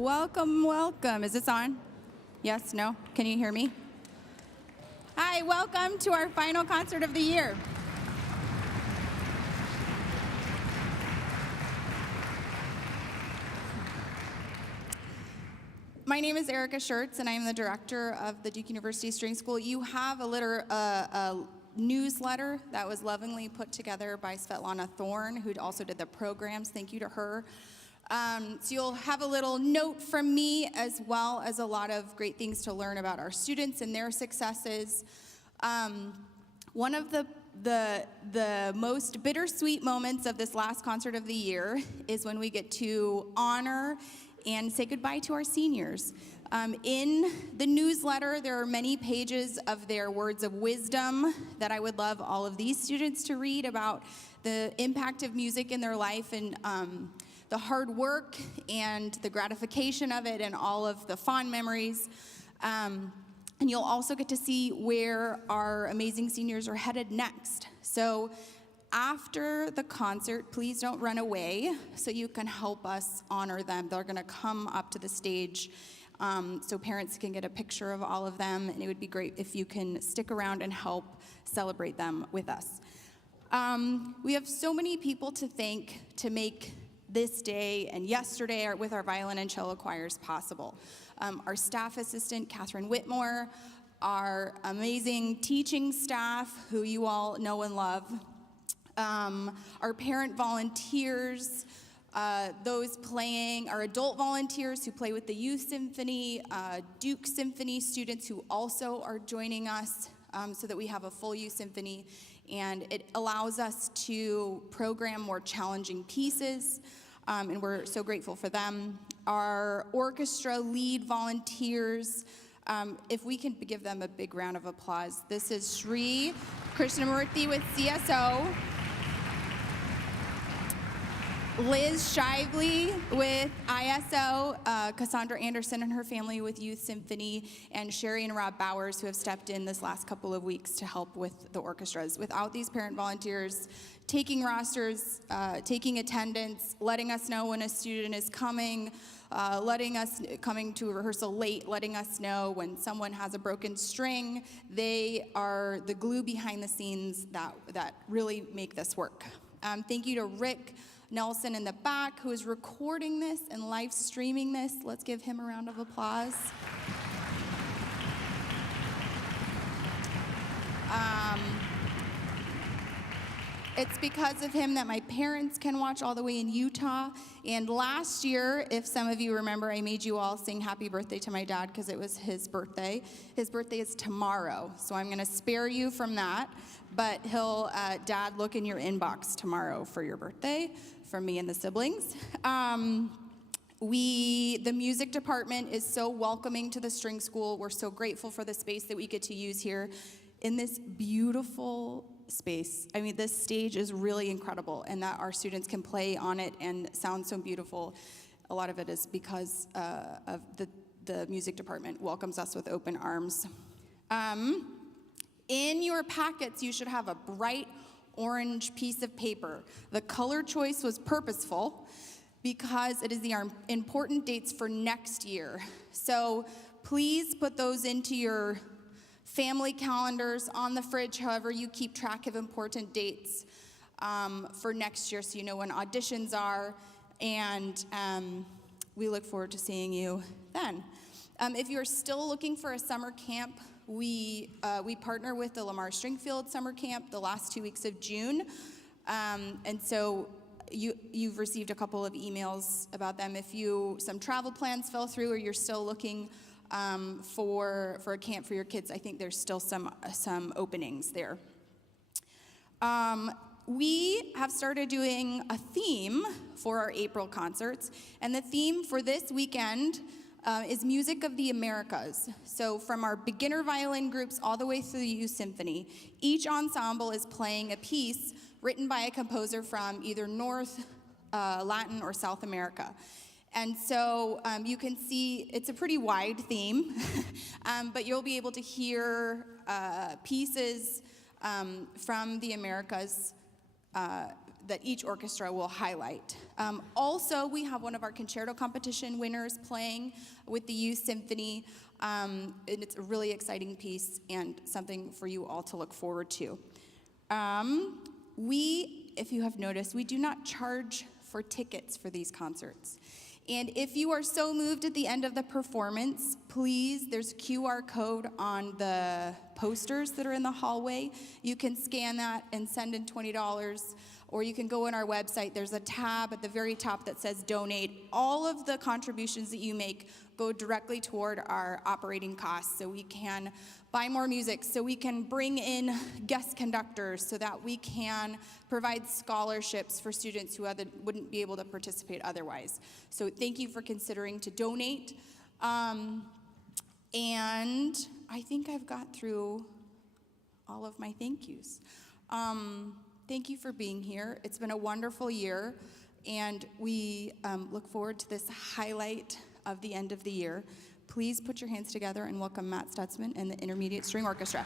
Welcome, welcome. Is this on? Yes, no? Can you hear me? Hi, welcome to our final concert of the year. My name is Erica Schertz, and I am the director of the Duke University String School. You have a newsletter that was lovingly put together by Svetlana Thorne, who also did the programs. Thank you to her. So you'll have a little note from me, as well as a lot of great things to learn about our students and their successes. One of the most bittersweet moments of this last concert of the year is when we get to honor and say goodbye to our seniors. In the newsletter, there are many pages of their words of wisdom that I would love all of these students to read about the impact of music in their life and the hard work and the gratification of it and all of the fond memories. And you'll also get to see where our amazing seniors are headed next. So after the concert, please don't run away so you can help us honor them. They're gonna come up to the stage so parents can get a picture of all of them, and it would be great if you can stick around and help celebrate them with us. We have so many people to thank to make this day and yesterday with our violin and cello choirs possible. Our staff assistant, Catherine Whitmore, our amazing teaching staff, who you all know and love, our parent volunteers, those playing, our adult volunteers who play with the Youth Symphony, Duke Symphony students who also are joining us so that we have a full Youth Symphony, and it allows us to program more challenging pieces, and we're so grateful for them. Our orchestra lead volunteers, if we can give them a big round of applause. This is Sri Krishnamurthy with CSO, Liz Shively with ISO, Cassandra Anderson and her family with Youth Symphony, and Sherry and Rob Bowers, who have stepped in this last couple of weeks to help with the orchestras. Without these parent volunteers taking rosters, taking attendance, letting us know when a student is coming, coming to a rehearsal late, letting us know when someone has a broken string, they are the glue behind the scenes that really make this work. Thank you to Rick Nelson in the back, who is recording this and live streaming this. Let's give him a round of applause. It's because of him that my parents can watch all the way in Utah. And last year, if some of you remember, I made you all sing happy birthday to my dad because it was his birthday. His birthday is tomorrow, so I'm gonna spare you from that. But Dad, look in your inbox tomorrow for your birthday from me and the siblings. The music department is so welcoming to the string school. We're so grateful for the space that we get to use here in this beautiful space. I mean, this stage is really incredible, and that our students can play on it and sound so beautiful. A lot of it is because of the music department welcomes us with open arms. In your packets, you should have a bright orange piece of paper. The color choice was purposeful because it is the important dates for next year. So please put those into your family calendars, on the fridge, however you keep track of important dates for next year so you know when auditions are, and we look forward to seeing you then. If you're still looking for a summer camp, we partner with the Lamar Stringfield Summer Camp the last 2 weeks of June, and so you've received a couple of emails about them. If some travel plans fell through or you're still looking for a camp for your kids, I think there's still some openings there. We have started doing a theme for our April concerts, and the theme for this weekend is Music of the Americas. So from our beginner violin groups all the way through the Youth Symphony, each ensemble is playing a piece written by a composer from either North, Latin, or South America. And so you can see it's a pretty wide theme, but you'll be able to hear pieces from the Americas that each orchestra will highlight. Also, we have one of our concerto competition winners playing with the youth symphony, and it's a really exciting piece and something for you all to look forward to. If you have noticed, we do not charge for tickets for these concerts. And if you are so moved at the end of the performance, please, there's a QR code on the posters that are in the hallway. You can scan that and send in $20, or you can go on our website. There's a tab at the very top that says donate. All of the contributions that you make go directly toward our operating costs, so we can buy more music, so we can bring in guest conductors, so that we can provide scholarships for students who wouldn't be able to participate otherwise. So thank you for considering to donate. And I think I've got through all of my thank yous. Thank you for being here. It's been a wonderful year, and we look forward to this highlight of the end of the year. Please put your hands together and welcome Matt Stutzman and the Intermediate String Orchestra.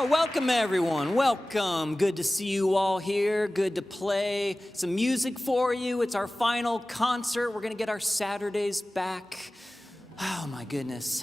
Well, welcome everyone, welcome. Good to see you all here, good to play some music for you. It's our final concert. We're gonna get our Saturdays back. Oh my goodness.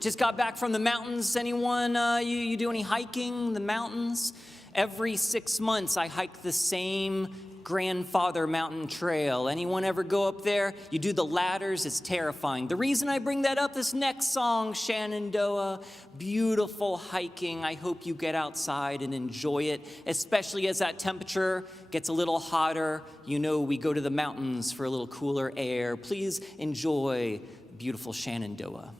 Just got back from the mountains. Anyone, you do any hiking in the mountains? Every 6 months I hike the same Grandfather Mountain Trail. Anyone ever go up there? You do the ladders, it's terrifying. The reason I bring that up, this next song, Shenandoah, beautiful hiking. I hope you get outside and enjoy it, especially as that temperature gets a little hotter. You know we go to the mountains for a little cooler air. Please enjoy beautiful Shenandoah.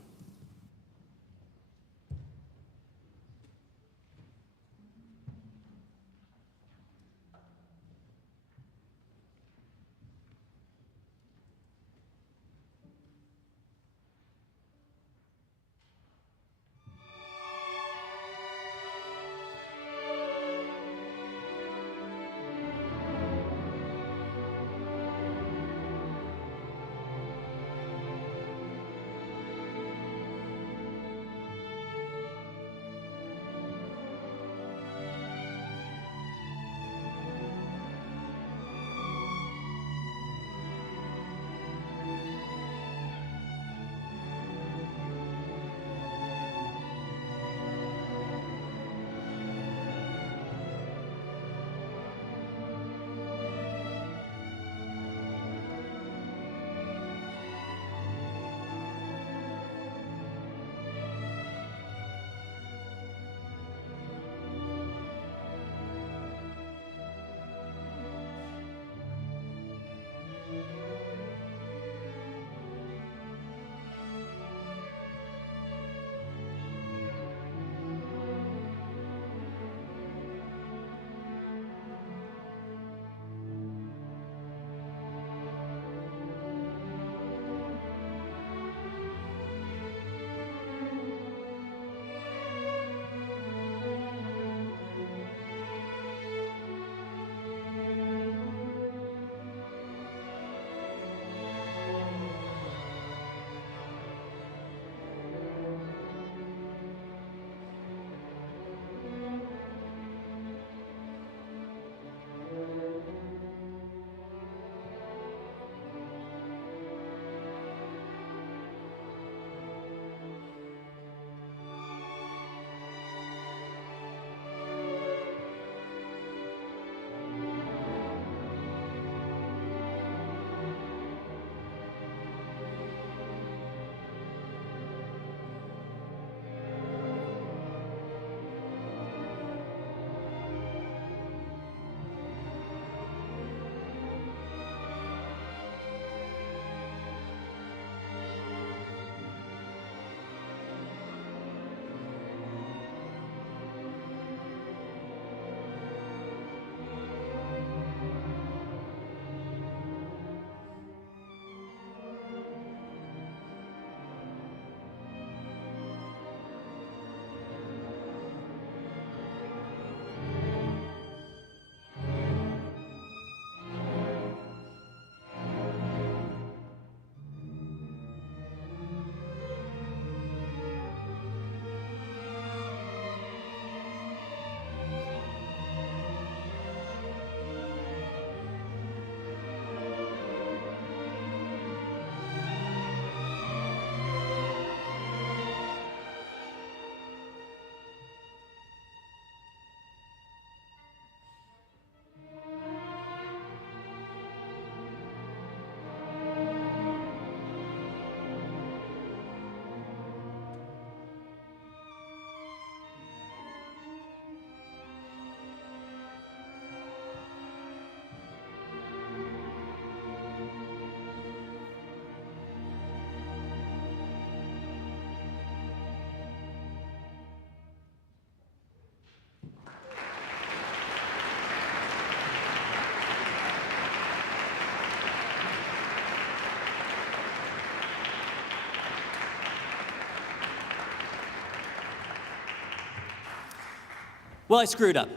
Well, I screwed up.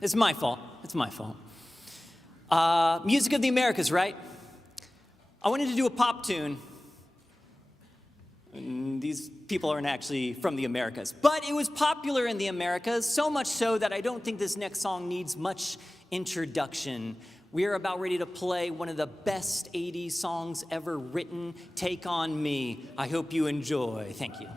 It's my fault. It's my fault. Music of the Americas, right? I wanted to do a pop tune. these people aren't actually from the Americas. But it was popular in the Americas, so much so that I don't think this next song needs much introduction. We are about ready to play one of the best 80s songs ever written, Take On Me. I hope you enjoy. Thank you.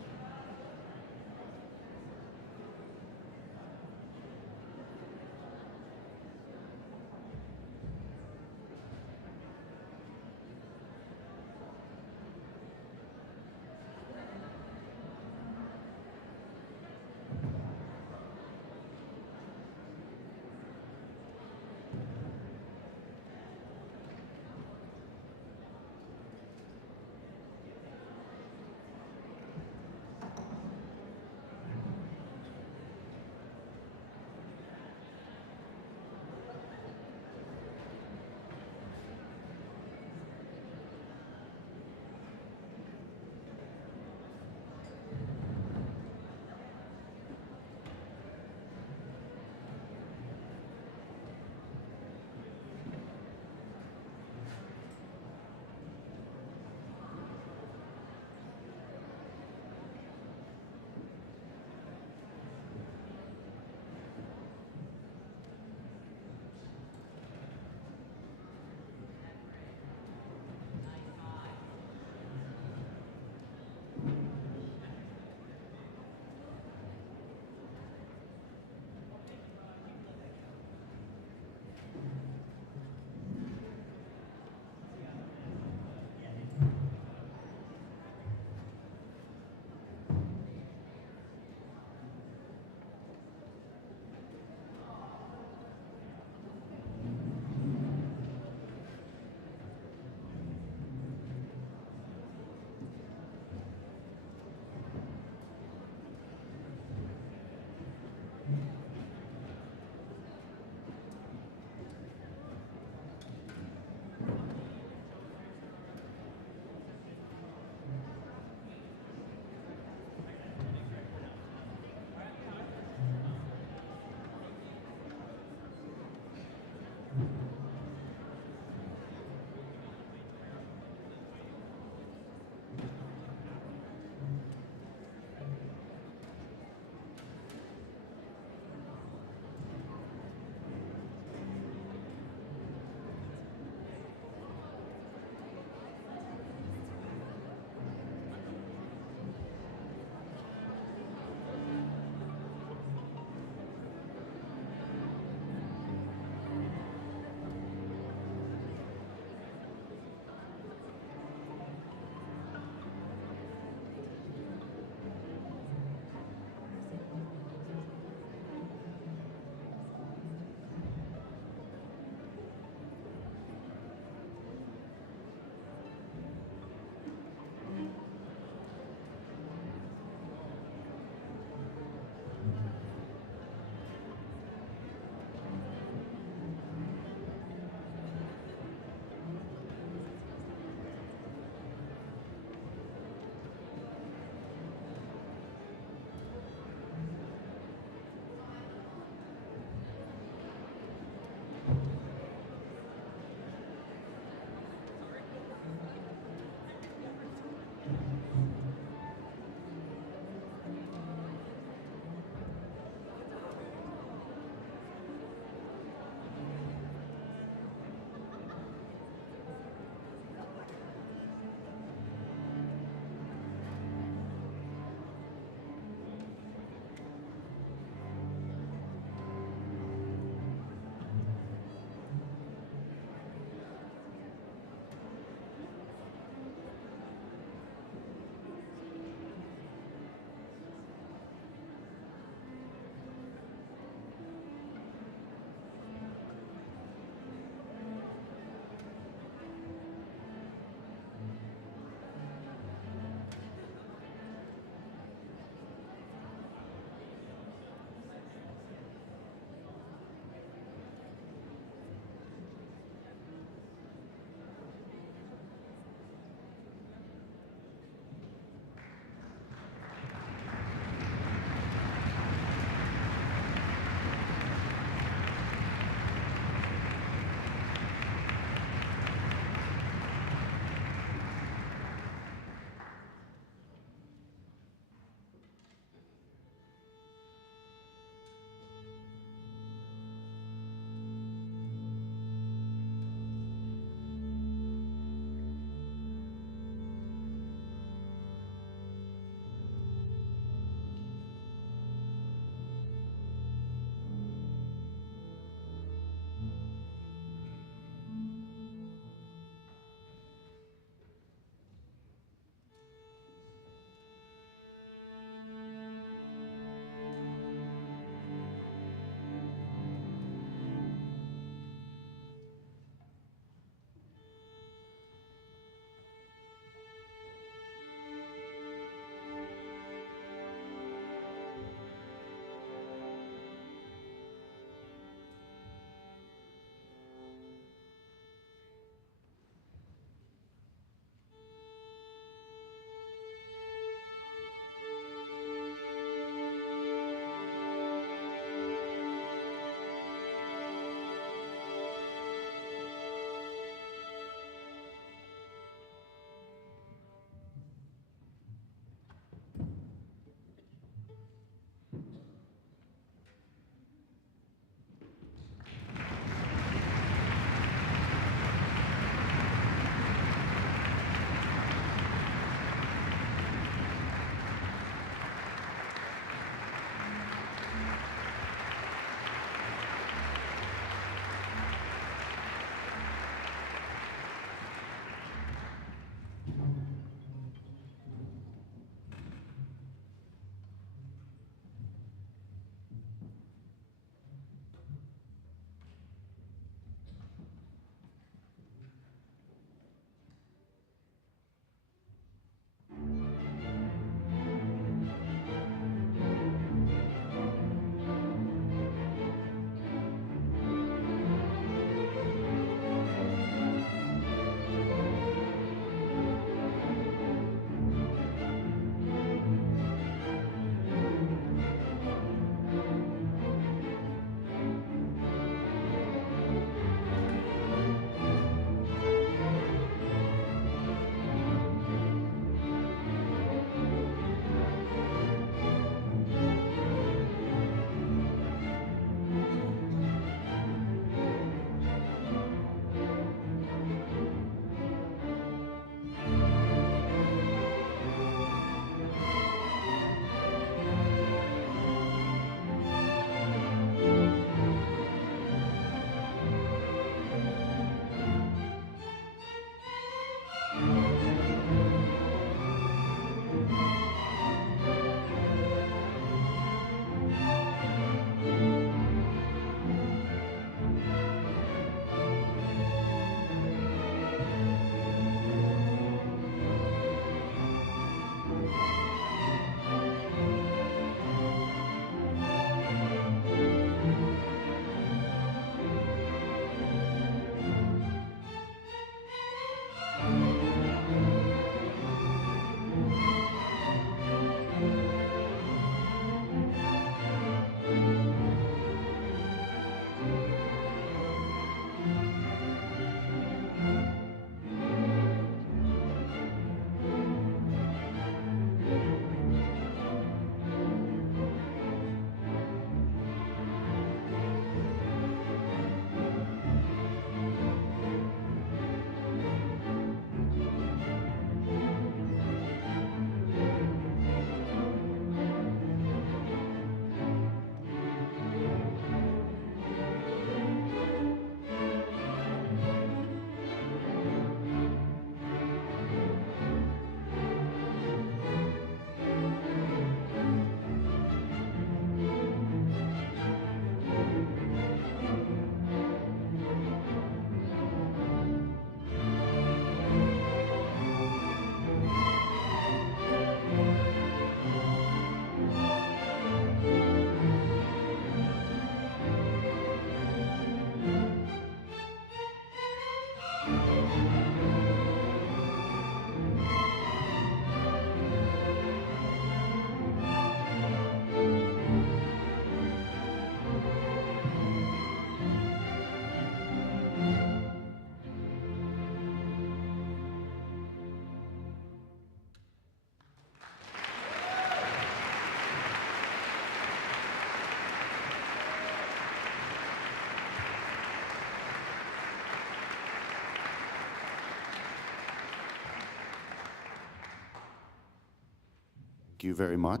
you very much.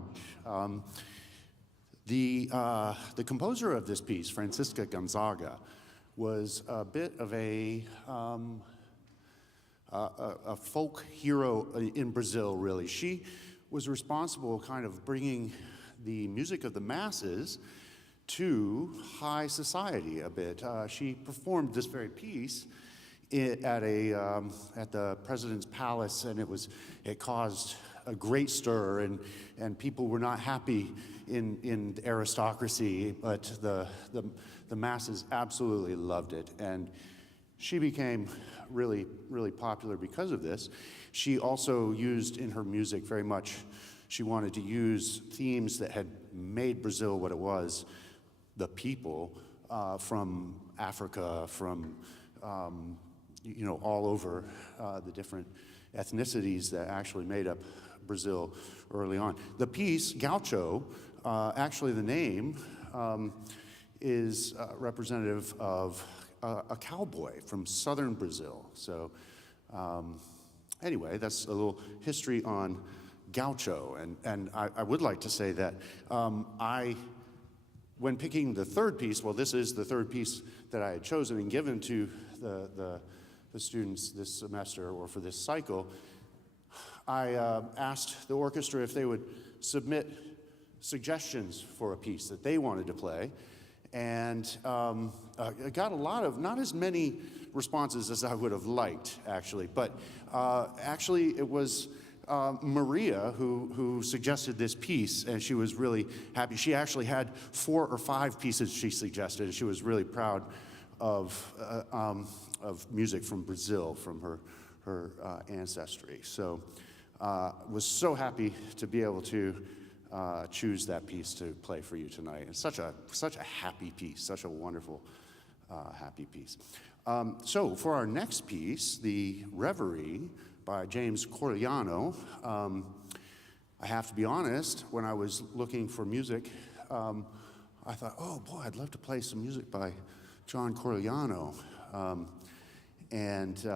The composer of this piece, Francisca Gonzaga, was a bit of a folk hero in Brazil, really. She was responsible kind of bringing the music of the masses to high society a bit. She performed this very piece at the president's palace, and it caused a great stir, and people were not happy in the aristocracy, but the masses absolutely loved it, and she became really, really popular because of this. She also used in her music very much, she wanted to use themes that had made Brazil what it was, the people from Africa, from all over the different ethnicities that actually made up Brazil early on. The piece, Gaucho, actually the name is representative of a cowboy from southern Brazil. So anyway, that's a little history on Gaucho. And I would like to say that when picking the third piece, well, this is the third piece that I had chosen and given to the students this semester or for this cycle, I asked the orchestra if they would submit suggestions for a piece that they wanted to play. And I got a lot of, not as many responses as I would have liked, actually, but actually it was Maria who suggested this piece, and she was really happy. She actually had 4 or 5 pieces she suggested, and she was really proud of music from Brazil, from her ancestry. So was so happy to be able to choose that piece to play for you tonight. It's such a happy piece, such a wonderful, happy piece. So for our next piece, the Reverie by James Corigliano, I have to be honest, when I was looking for music, I thought, oh boy, I'd love to play some music by John Corigliano. And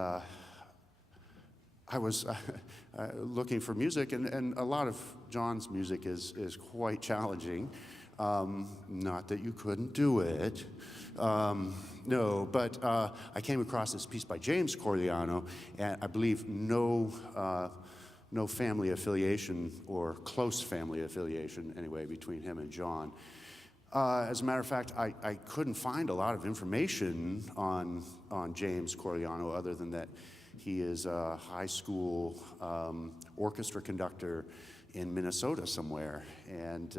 I was looking for music, and a lot of John's music is quite challenging. Not that you couldn't do it. No, but I came across this piece by James Corigliano, and I believe no family affiliation or close family affiliation, anyway, between him and John. As a matter of fact, I couldn't find a lot of information on James Corigliano other than that he is a high school orchestra conductor in Minnesota somewhere, and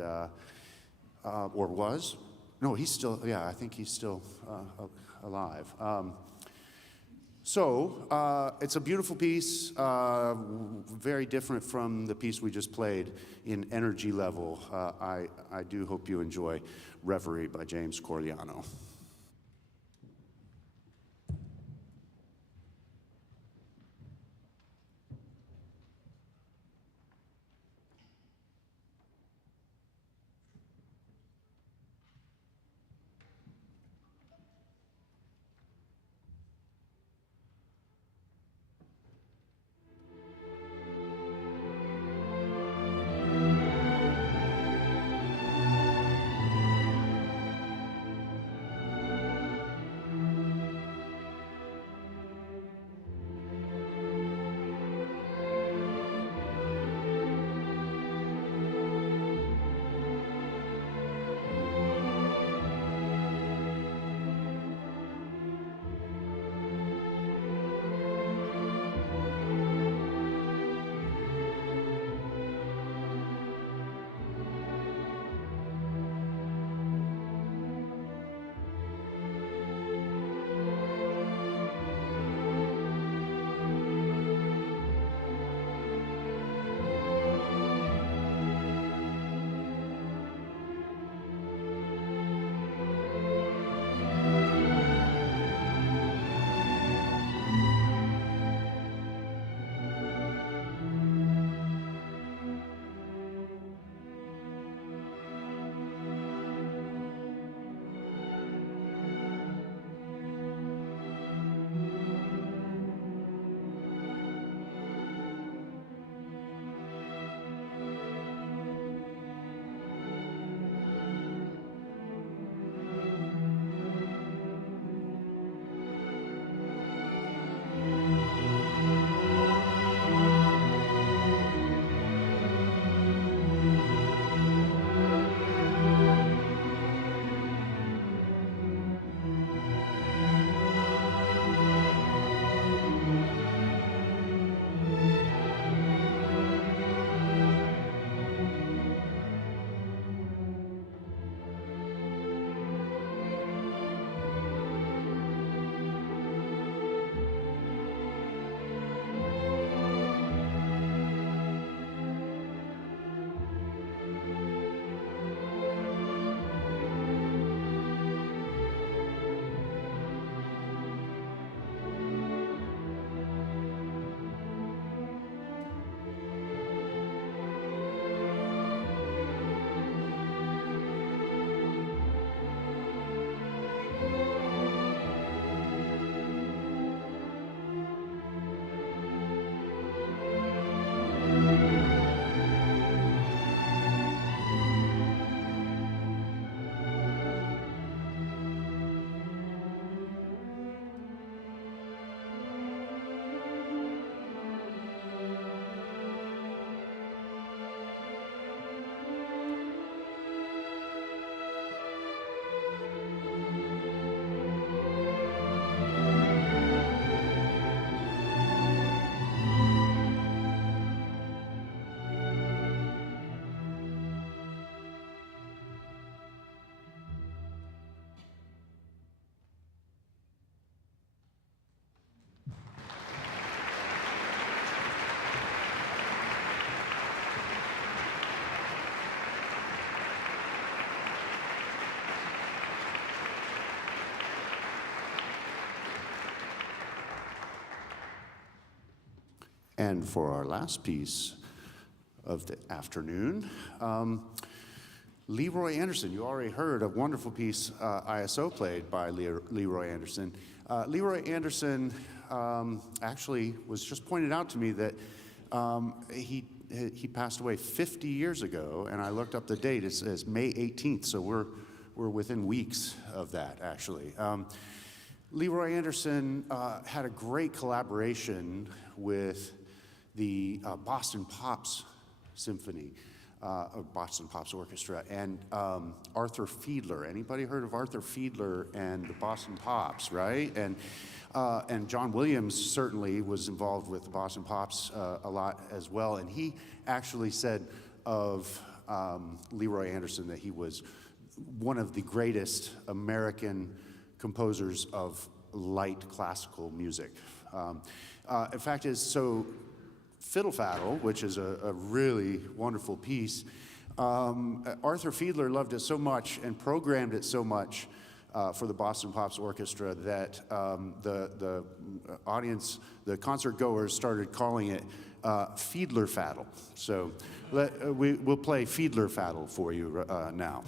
or was. No, he's still, yeah, I think he's still alive. So it's a beautiful piece, very different from the piece we just played in energy level. I do hope you enjoy Reverie by James Corigliano. And for our last piece of the afternoon, Leroy Anderson. You already heard a wonderful piece ISO played by Leroy Anderson. Leroy Anderson actually was just pointed out to me that he passed away 50 years ago, and I looked up the date. It's May 18th, so we're within weeks of that, actually. Leroy Anderson had a great collaboration with the Boston Pops Symphony, or Boston Pops Orchestra, and Arthur Fiedler. Anybody heard of Arthur Fiedler and the Boston Pops, right? And John Williams certainly was involved with the Boston Pops a lot as well, and he actually said of Leroy Anderson that he was one of the greatest American composers of light classical music. In fact, Fiddle Faddle, which is a really wonderful piece, Arthur Fiedler loved it so much and programmed it so much for the Boston Pops Orchestra that the audience, the concert goers, started calling it Fiedler Faddle. So we'll play Fiedler Faddle for you now.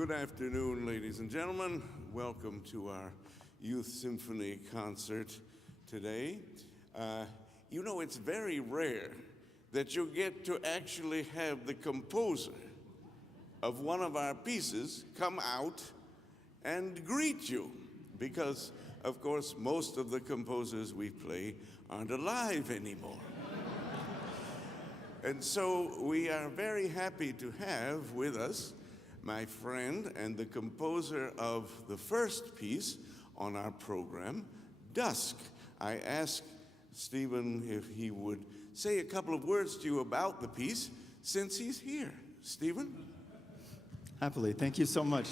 Good afternoon, ladies and gentlemen. Welcome to our Youth Symphony concert today. You know, it's very rare that you get to actually have the composer of one of our pieces come out and greet you, because, of course, most of the composers we play aren't alive anymore. And so we are very happy to have with us my friend and the composer of the first piece on our program, Dusk. I asked Stephen if he would say a couple of words to you about the piece since he's here. Stephen? Happily. Thank you so much.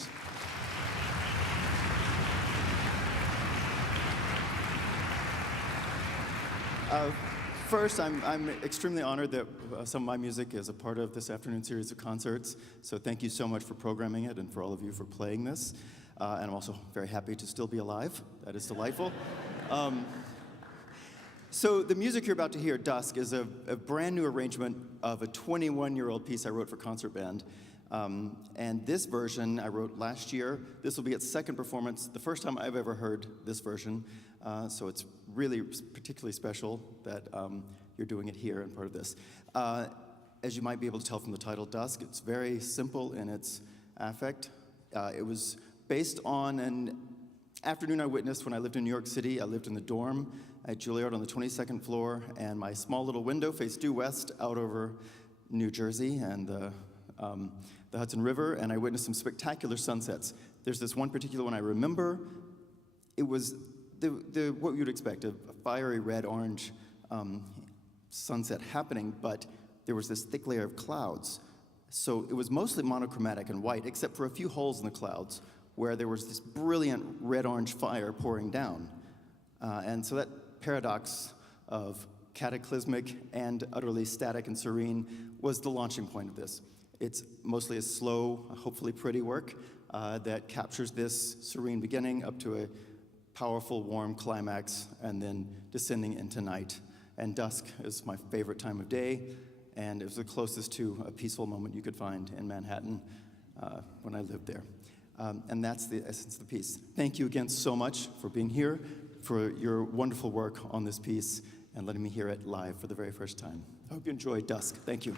First, I'm extremely honored that some of my music is a part of this afternoon series of concerts. So thank you so much for programming it and for all of you for playing this. And I'm also very happy to still be alive. That is delightful. So the music you're about to hear, Dusk, is a brand new arrangement of a 21-year-old piece I wrote for concert band. And this version I wrote last year. This will be its second performance, the first time I've ever heard this version. So it's really particularly special that you're doing it here and part of this. As you might be able to tell from the title, Dusk, it's very simple in its affect. It was based on an afternoon I witnessed when I lived in New York City. I lived in the dorm at Juilliard on the 22nd floor, and my small little window faced due west out over New Jersey and the Hudson River, and I witnessed some spectacular sunsets. There's this one particular one I remember. It was what you'd expect, a fiery red-orange sunset happening, but there was this thick layer of clouds. So it was mostly monochromatic and white, except for a few holes in the clouds where there was this brilliant red-orange fire pouring down. And so that paradox of cataclysmic and utterly static and serene was the launching point of this. It's mostly a slow, hopefully pretty work that captures this serene beginning up to a powerful, warm climax, and then descending into night. And dusk is my favorite time of day, and it was the closest to a peaceful moment you could find in Manhattan when I lived there. And that's the essence of the piece. Thank you again so much for being here, for your wonderful work on this piece, and letting me hear it live for the very first time. I hope you enjoy Dusk. Thank you.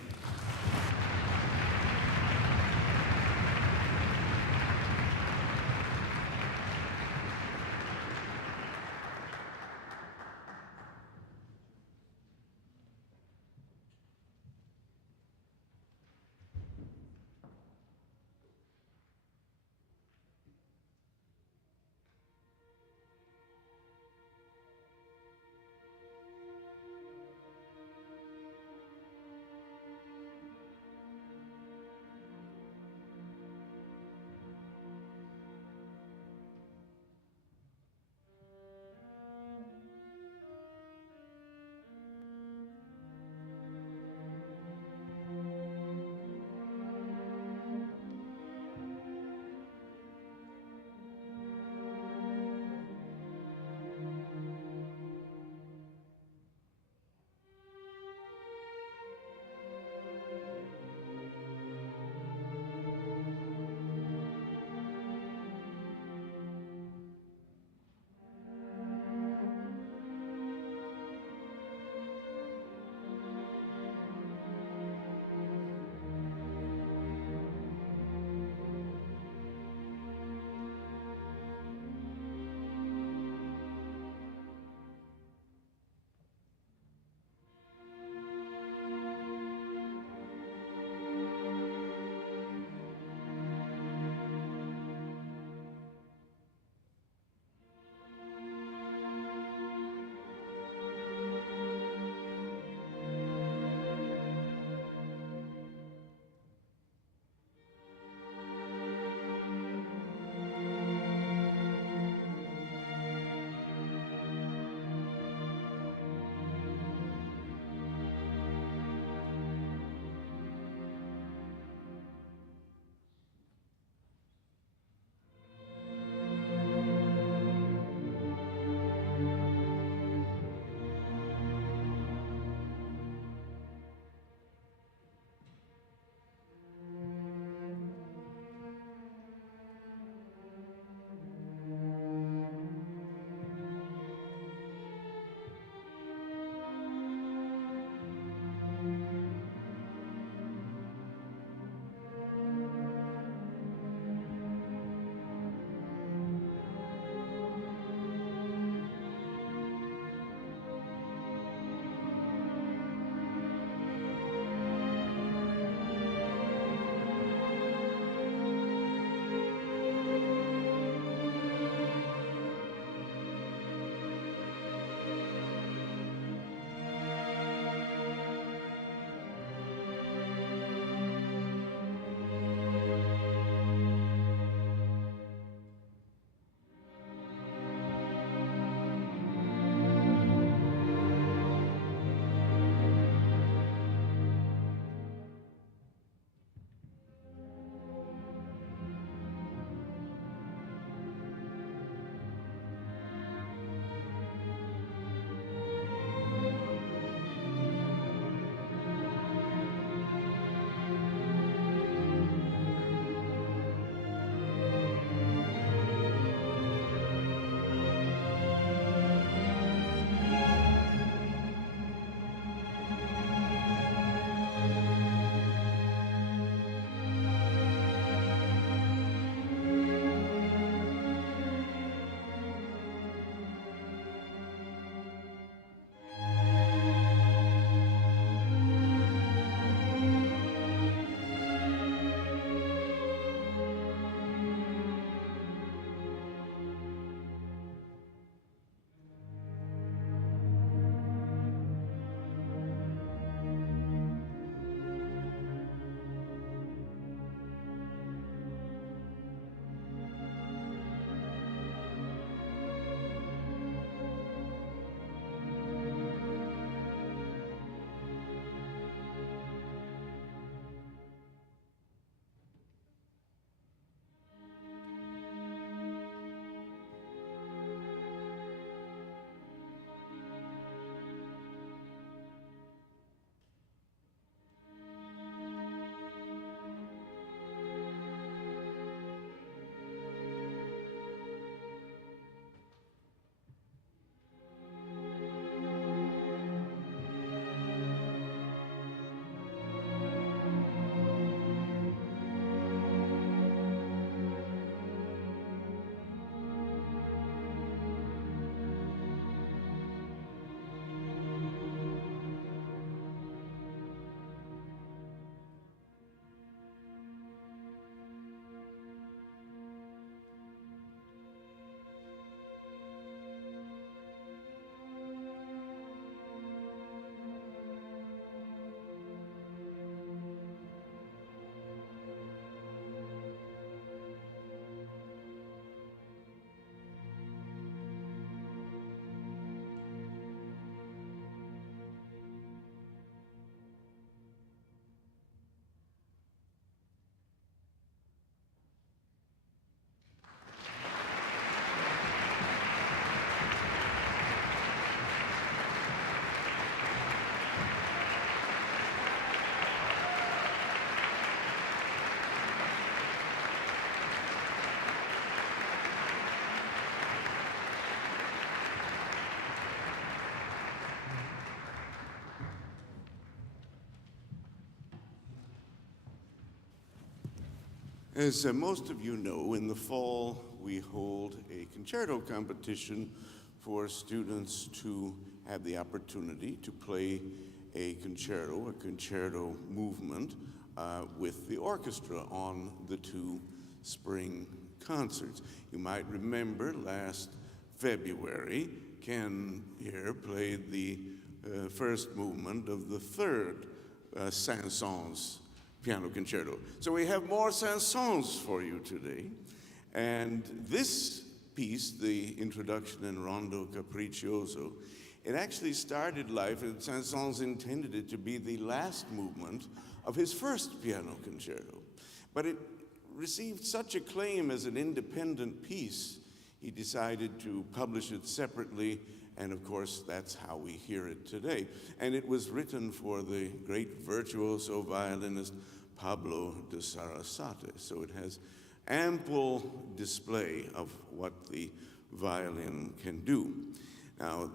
As most of you know, in the fall we hold a concerto competition for students to have the opportunity to play a concerto movement with the orchestra on the 2 spring concerts. You might remember last February, Ken here played the first movement of the 3rd Saint-Saëns piano concerto. So we have more Saint-Saëns for you today. And this piece, the introduction in Rondo Capriccioso, it actually started life, and Saint-Saëns intended it to be the last movement of his first piano concerto. But it received such acclaim as an independent piece, he decided to publish it separately, and of course, that's how we hear it today. And it was written for the great virtuoso violinist Pablo de Sarasate. So it has ample display of what the violin can do. Now,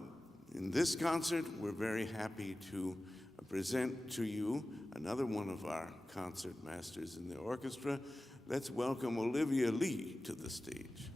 in this concert, we're very happy to present to you another one of our concert masters in the orchestra. Let's welcome Olivia Lee to the stage.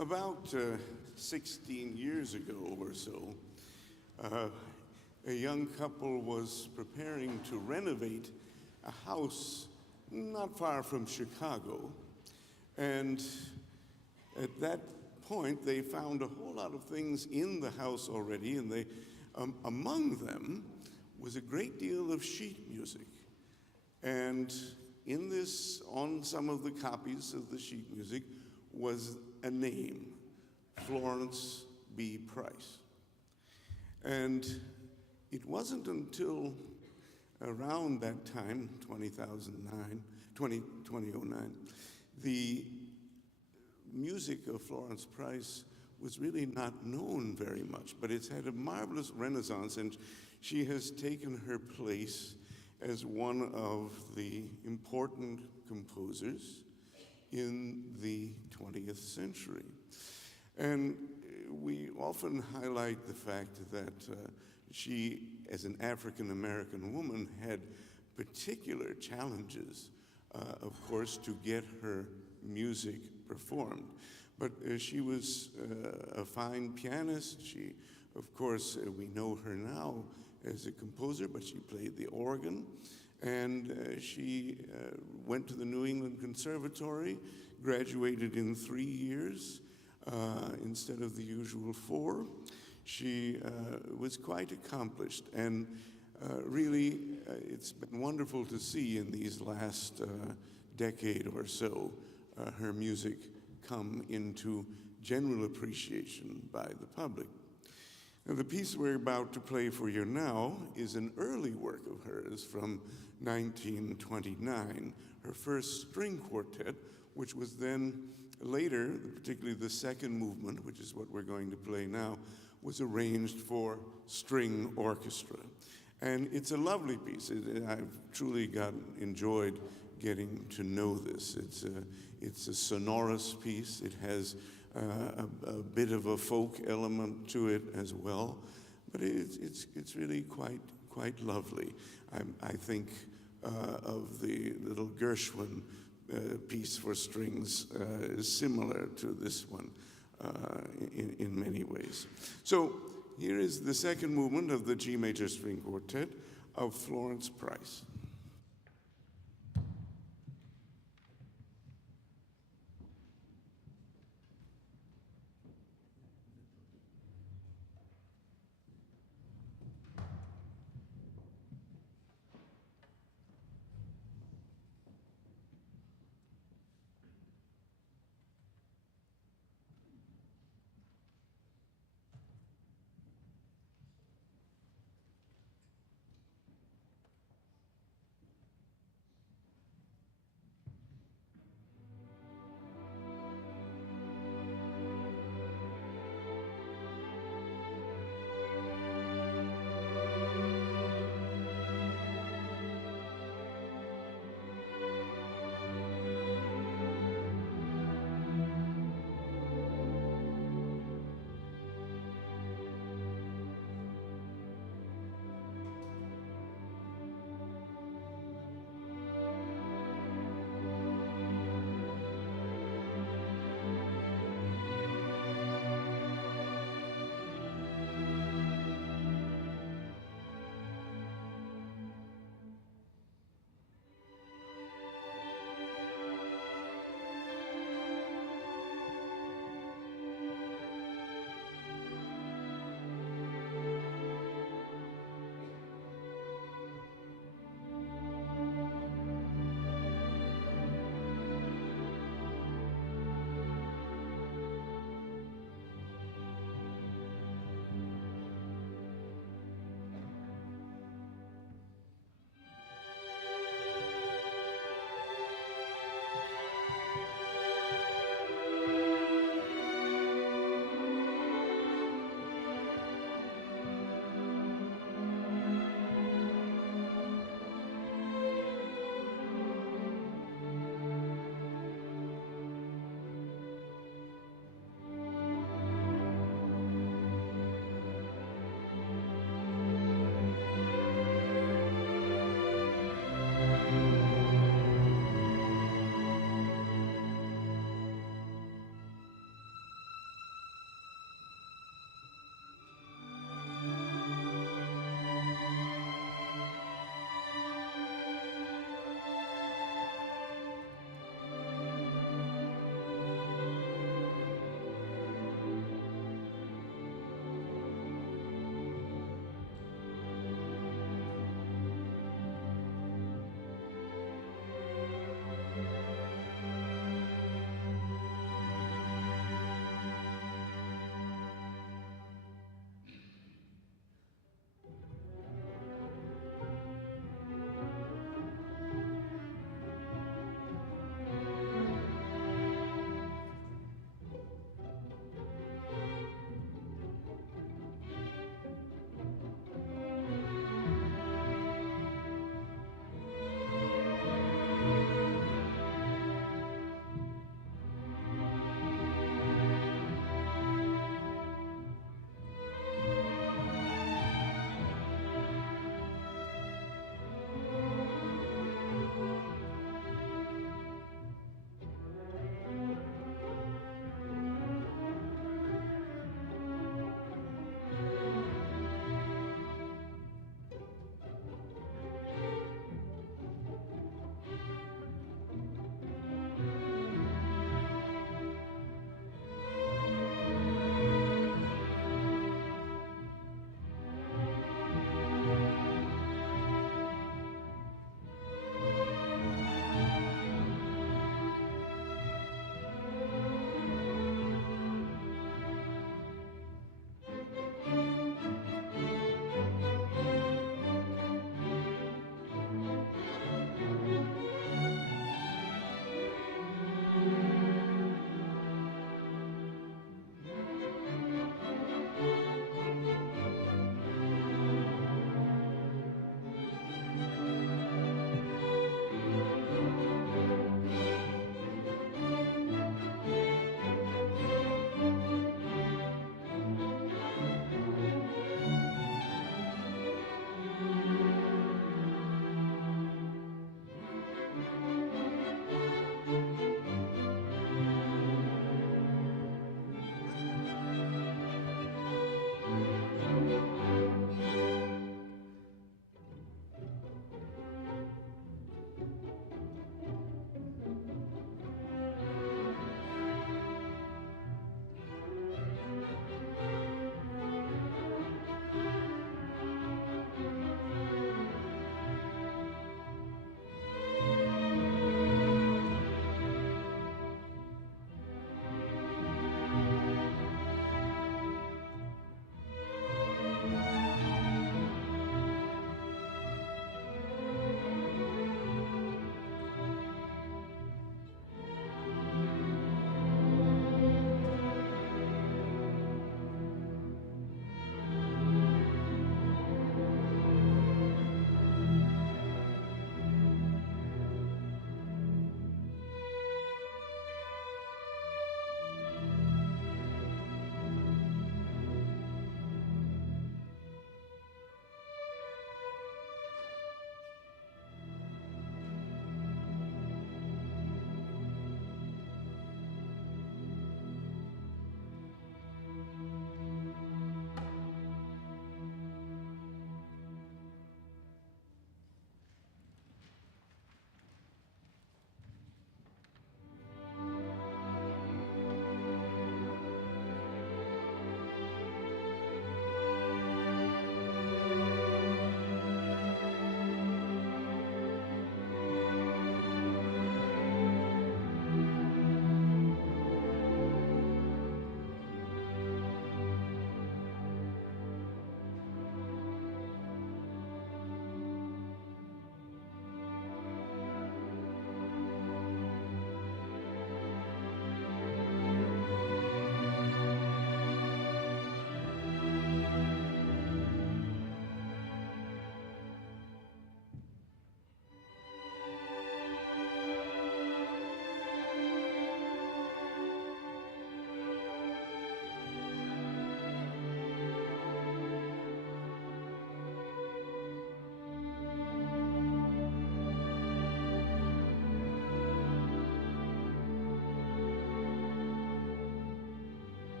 About 16 years ago or so, a young couple was preparing to renovate a house not far from Chicago. And at that point, they found a whole lot of things in the house already, and they, among them was a great deal of sheet music. And in this, on some of the copies of the sheet music, was a name, Florence B. Price. And it wasn't until around that time, 2009, the music of Florence Price was really not known very much, but it's had a marvelous renaissance, and she has taken her place as one of the important composers in the 20th century. And we often highlight the fact that she, as an African-American woman, had particular challenges, of course, to get her music performed. But she was a fine pianist. She, of course, we know her now as a composer, but she played the organ. And she went to the New England Conservatory, graduated in 3 years instead of the usual 4. She was quite accomplished, and really it's been wonderful to see in these last decade or so her music come into general appreciation by the public. Now, the piece we're about to play for you now is an early work of hers from 1929, her first string quartet, which was then later, particularly the second movement, which is what we're going to play now, was arranged for string orchestra. And it's a lovely piece. I've truly enjoyed getting to know this. It's a sonorous piece. It has a bit of a folk element to it as well, but it's really quite lovely. I think of the little Gershwin piece for strings is similar to this one in many ways. So here is the second movement of the G major string quartet of Florence Price.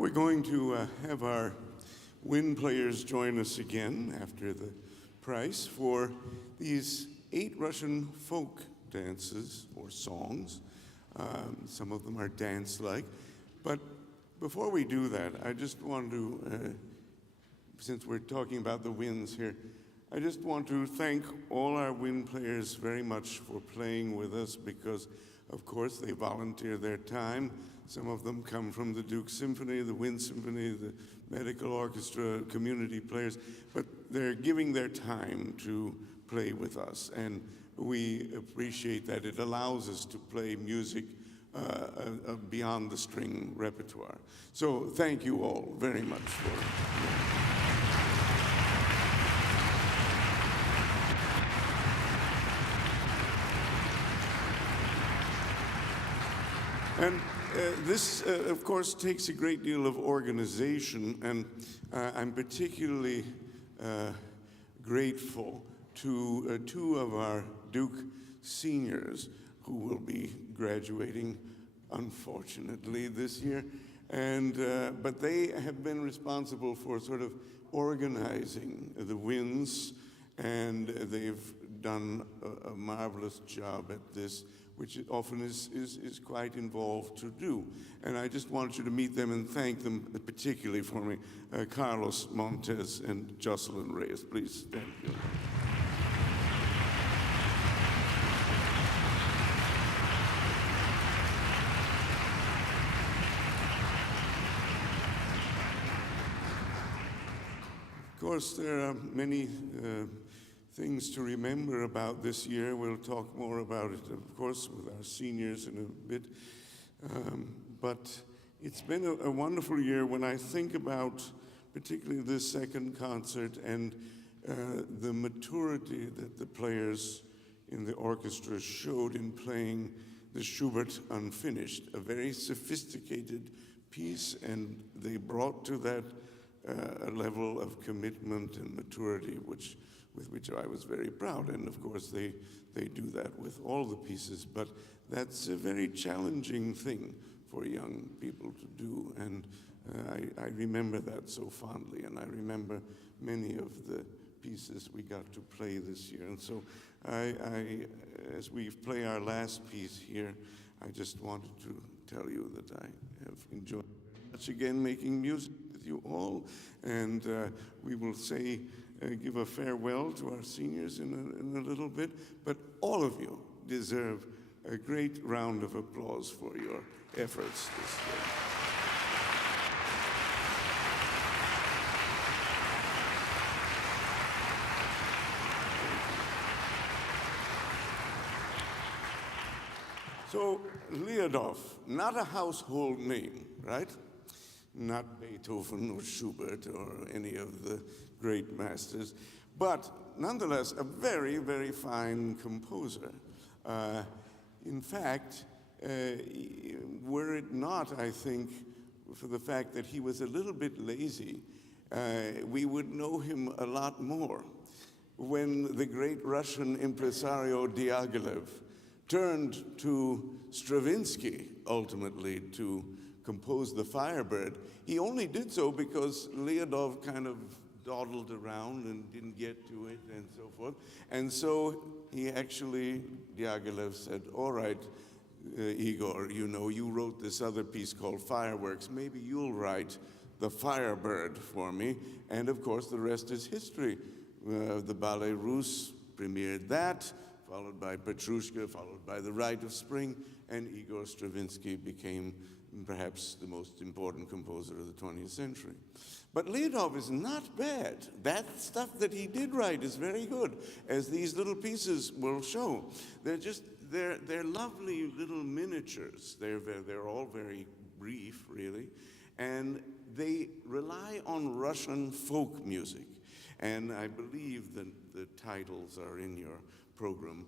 we're going to have our wind players join us again after the Price for these 8 Russian folk dances or songs. Some of them are dance-like. But before we do that, I just want to, since we're talking about the winds here, I just want to thank all our wind players very much for playing with us because, of course, they volunteer their time. Some of them come from the Duke Symphony, the Wind Symphony, the Medical Orchestra, community players, but they're giving their time to play with us, and we appreciate that. It allows us to play music beyond the string repertoire. So thank you all very much for And this, of course, takes a great deal of organization, and I'm particularly grateful to 2 of our Duke seniors who will be graduating, unfortunately, this year. But they have been responsible for sort of organizing the winds, and they've done a marvelous job at this, which often is quite involved to do. And I just want you to meet them and thank them particularly for me, Carlos Montes and Jocelyn Reyes. Please, thank you. Of course, there are many things to remember about this year. We'll talk more about it, of course, with our seniors in a bit. But it's been a wonderful year when I think about particularly this second concert and the maturity that the players in the orchestra showed in playing the Schubert Unfinished, a very sophisticated piece, and they brought to that a level of commitment and maturity with which I was very proud. And of course, they do that with all the pieces, but that's a very challenging thing for young people to do. And I remember that so fondly, and I remember many of the pieces we got to play this year. And so as we play our last piece here, I just wanted to tell you that I have enjoyed very much again making music with you all, and we will say give a farewell to our seniors in a little bit, but all of you deserve a great round of applause for your efforts this year. So, Lyudov, not a household name, right? Not Beethoven or Schubert or any of the great masters, but nonetheless a very, very fine composer. In fact, were it not, I think, for the fact that he was a little bit lazy, we would know him a lot more. When the great Russian impresario Diaghilev turned to Stravinsky, ultimately, to compose the Firebird, he only did so because Lyudov kind of dawdled around and didn't get to it and so forth. And so he actually, Diaghilev said, all right, Igor, you know, you wrote this other piece called Fireworks. Maybe you'll write the Firebird for me. And of course, the rest is history. The Ballet Russe premiered that, followed by Petrushka, followed by The Rite of Spring, and Igor Stravinsky became perhaps the most important composer of the 20th century. But Lyudov is not bad. That stuff that he did write is very good, as these little pieces will show. They're lovely little miniatures. They're all very brief, really, and they rely on Russian folk music. And I believe that the titles are in your program.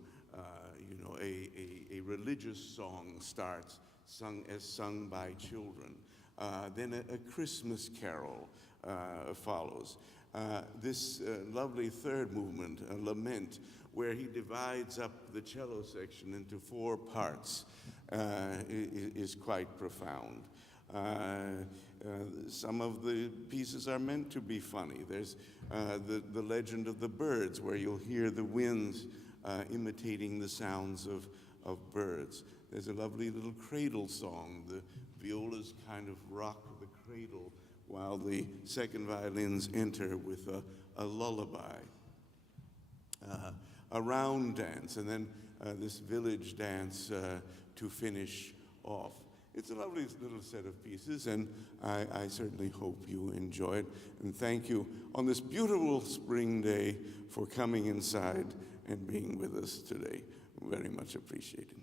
You know, a religious song starts, sung by children. Then a Christmas carol follows. This lovely third movement, a lament, where he divides up the cello section into 4 parts, is quite profound. Some of the pieces are meant to be funny. There's the Legend of the Birds, where you'll hear the winds imitating the sounds of birds. There's a lovely little cradle song. The violas kind of rock the cradle while the second violins enter with a lullaby. A round dance, and then this village dance to finish off. It's a lovely little set of pieces, and I certainly hope you enjoy it. And thank you on this beautiful spring day for coming inside and being with us today. Very much appreciated.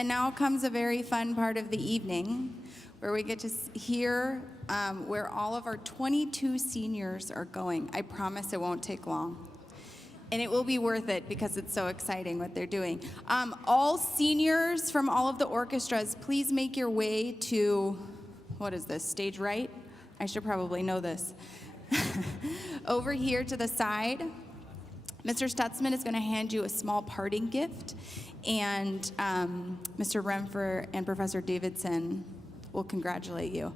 And now comes a very fun part of the evening where we get to hear where all of our 22 seniors are going. I promise it won't take long. And it will be worth it because it's so exciting what they're doing. All seniors from all of the orchestras, please make your way to, what is this, stage right? I should probably know this. Over here to the side, Mr. Stutzman is going to hand you a small parting gift, and Mr. Remfer and Professor Davidson will congratulate you.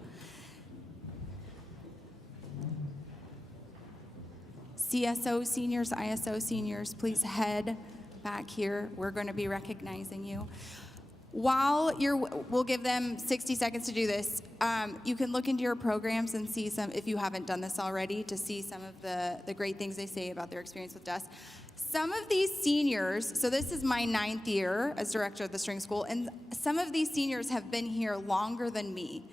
CSO seniors, ISO seniors, please head back here. We're going to be recognizing you. We'll give them 60 seconds to do this. You can look into your programs and see some, if you haven't done this already, to see some of the great things they say about their experience with DUS. Some of these seniors, so this is my 9th year as director of the string school, and some of these seniors have been here longer than me.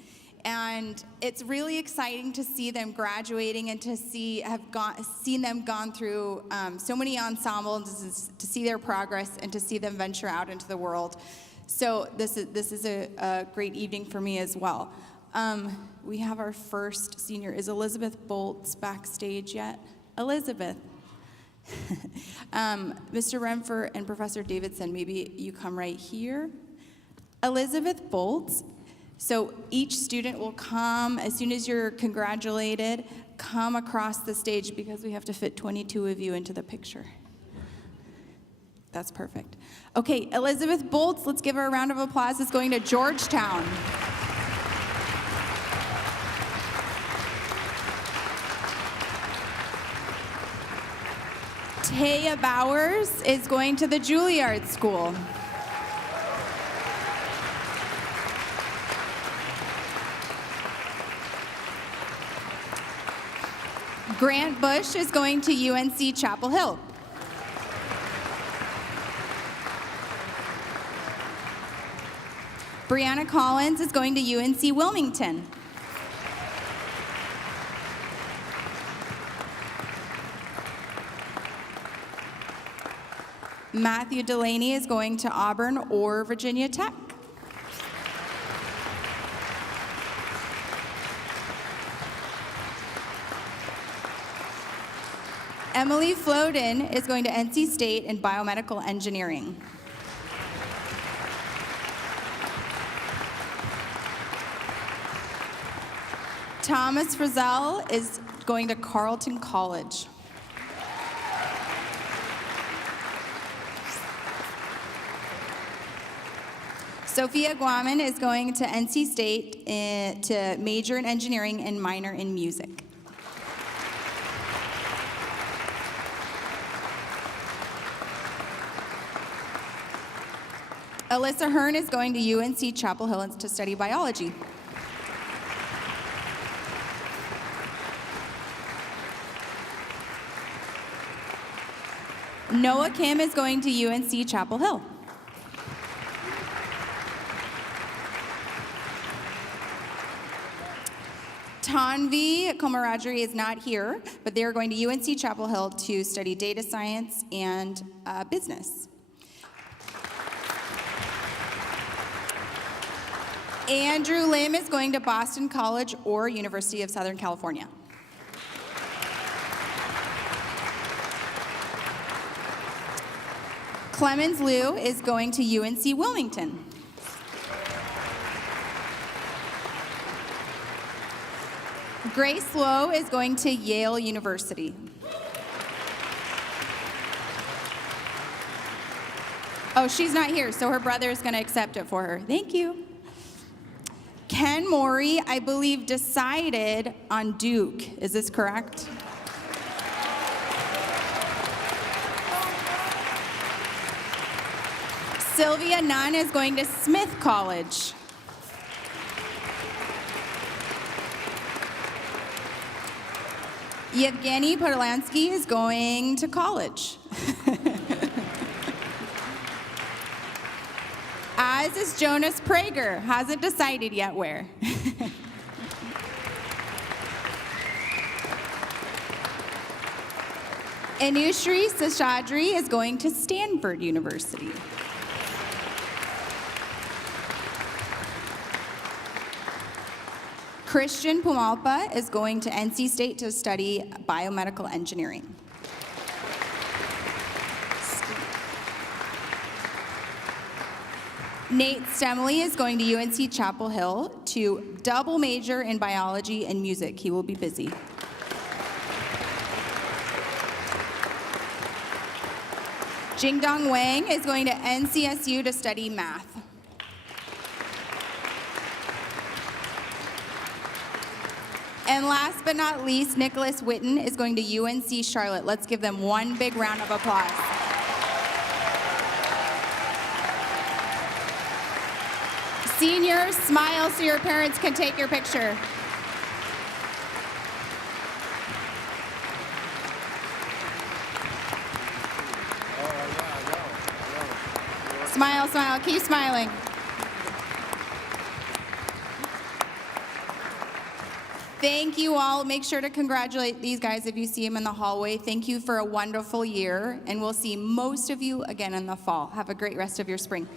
And it's really exciting to see them graduating and to seen them gone through so many ensembles, to see their progress and to see them venture out into the world. So this is a great evening for me as well. We have our first senior. Is Elizabeth Bolts backstage yet? Elizabeth. Mr. Remfer and Professor Davidson, maybe you come right here. Elizabeth Bolts. So each student will come, as soon as you're congratulated, come across the stage because we have to fit 22 of you into the picture. That's perfect. Okay, Elizabeth Bolts, let's give her a round of applause, is going to Georgetown. Taya Bowers is going to the Juilliard School. Grant Bush is going to UNC Chapel Hill. Brianna Collins is going to UNC Wilmington. Matthew Delaney is going to Auburn or Virginia Tech. Emily Floden is going to NC State in biomedical engineering. Thomas Frizzell is going to Carleton College. Sophia Guaman is going to NC State to major in engineering and minor in music. Alyssa Hearn is going to UNC Chapel Hill to study biology. Noah Kim is going to UNC Chapel Hill. Tanvi Komarajri is not here, but they're going to UNC Chapel Hill to study data science and business. Andrew Lim is going to Boston College or University of Southern California. Clemens Liu is going to UNC Wilmington. Grace Lowe is going to Yale University. Oh, she's not here, so her brother is going to accept it for her. Thank you. Ken Morey, I believe, decided on Duke. Is this correct? Sylvia Nunn is going to Smith College. Yevgeny Podolansky is going to college. As is Jonas Prager, hasn't decided yet where. Anushri Seshadri is going to Stanford University. Christian Pumalpa is going to NC State to study biomedical engineering. Nate Stemley is going to UNC Chapel Hill to double major in biology and music. He will be busy. Jingdong Wang is going to NCSU to study math. And last but not least, Nicholas Witten is going to UNC Charlotte. Let's give them one big round of applause. Seniors, smile so your parents can take your picture. Smile, smile, keep smiling. Thank you all. Make sure to congratulate these guys if you see them in the hallway. Thank you for a wonderful year, and we'll see most of you again in the fall. Have a great rest of your spring.